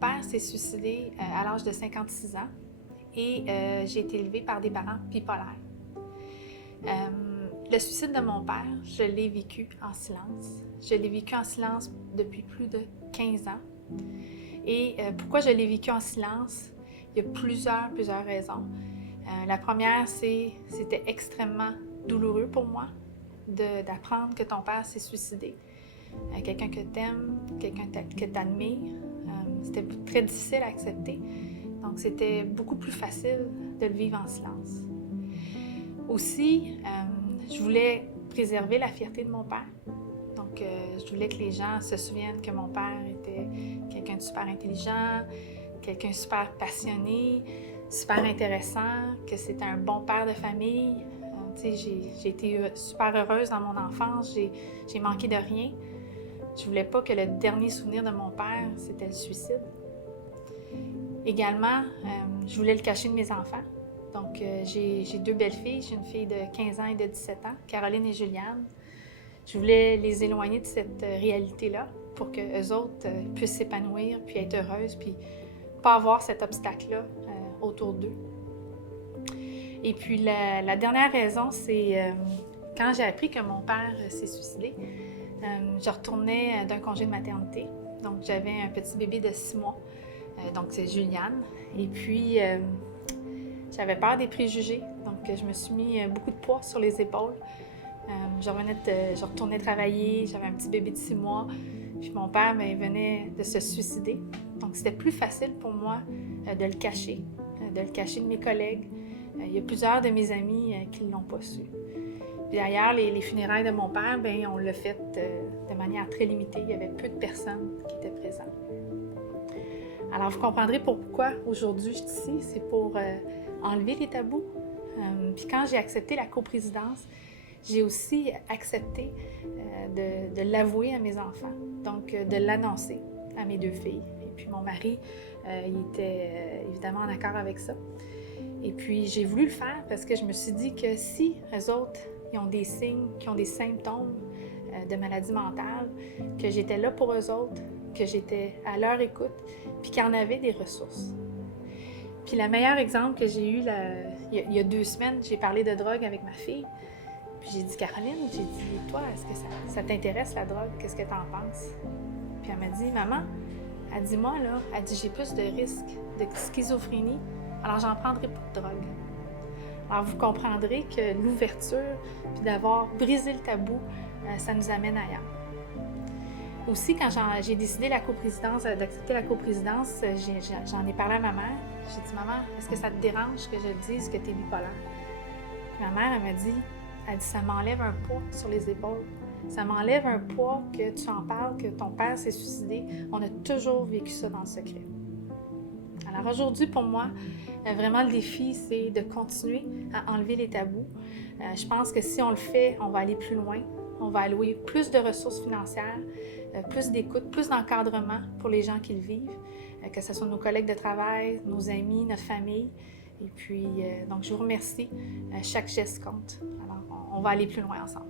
père s'est suicidé à l'âge de 56 ans et j'ai été élevée par des parents bipolaires. Le suicide de mon père, je l'ai vécu en silence. Je l'ai vécu en silence depuis plus de 15 ans. Et pourquoi je l'ai vécu en silence? Il y a plusieurs raisons. La première, c'était extrêmement douloureux pour moi d'apprendre que ton père s'est suicidé. Quelqu'un que tu aimes, quelqu'un que tu admires. C'était très difficile à accepter. Donc, c'était beaucoup plus facile de le vivre en silence. Aussi, je voulais préserver la fierté de mon père. Donc, je voulais que les gens se souviennent que mon père était quelqu'un de super intelligent, quelqu'un de super passionné, super intéressant, que c'était un bon père de famille. J'ai été super heureuse dans mon enfance, j'ai manqué de rien. Je voulais pas que le dernier souvenir de mon père, c'était le suicide. Également, je voulais le cacher de mes enfants. Donc, j'ai 2 belles filles. J'ai une fille de 15 ans et de 17 ans, Caroline et Juliane. Je voulais les éloigner de cette réalité-là pour qu'eux autres puissent s'épanouir, puis être heureuses, puis pas avoir cet obstacle-là autour d'eux. Et puis, la dernière raison, c'est quand j'ai appris que mon père s'est suicidé, je retournais d'un congé de maternité. Donc, j'avais un petit bébé de 6 mois. Donc, c'est Juliane. Et puis, j'avais peur des préjugés. Donc, je me suis mis beaucoup de poids sur les épaules. Je retournais travailler, j'avais un petit bébé de 6 mois. Puis mon père venait de se suicider. Donc, c'était plus facile pour moi de le cacher de mes collègues. Il y a plusieurs de mes amis qui ne l'ont pas su. Puis d'ailleurs, les funérailles de mon père, on l'a fait de manière très limitée. Il y avait peu de personnes qui étaient présentes. Alors, vous comprendrez pourquoi aujourd'hui je suis ici. C'est pour enlever les tabous. Puis quand j'ai accepté la coprésidence, j'ai aussi accepté de l'avouer à mes enfants, donc de l'annoncer à mes 2 filles. Et puis mon mari, il était évidemment en accord avec ça. Et puis j'ai voulu le faire parce que je me suis dit que si eux autres, ils ont des signes, qui ont des symptômes de maladie mentale, que j'étais là pour eux autres, que j'étais à leur écoute, puis qu'il y en avait des ressources. Puis le meilleur exemple que j'ai eu il y a 2 semaines, j'ai parlé de drogue avec ma fille. Puis j'ai dit, Caroline, j'ai dit, toi, est-ce que ça t'intéresse la drogue? Qu'est-ce que t'en penses? Puis elle m'a dit, maman, elle dit, moi, là, elle dit, j'ai plus de risques de schizophrénie, alors j'en prendrai pas de drogue. Alors vous comprendrez que l'ouverture, puis d'avoir brisé le tabou, ça nous amène ailleurs. Aussi, quand j'ai décidé d'accepter la coprésidence, j'en ai parlé à ma mère. J'ai dit, maman, est-ce que ça te dérange que je dise que tu es bipolaire? Puis ma mère, elle dit, ça m'enlève un poids sur les épaules. Ça m'enlève un poids que tu en parles, que ton père s'est suicidé. On a toujours vécu ça dans le secret. Alors aujourd'hui, pour moi, vraiment le défi, c'est de continuer à enlever les tabous. Je pense que si on le fait, on va aller plus loin. On va allouer plus de ressources financières, plus d'écoute, plus d'encadrement pour les gens qui le vivent, que ce soit nos collègues de travail, nos amis, notre famille. Et puis, donc, je vous remercie. Chaque geste compte. Alors, on va aller plus loin ensemble.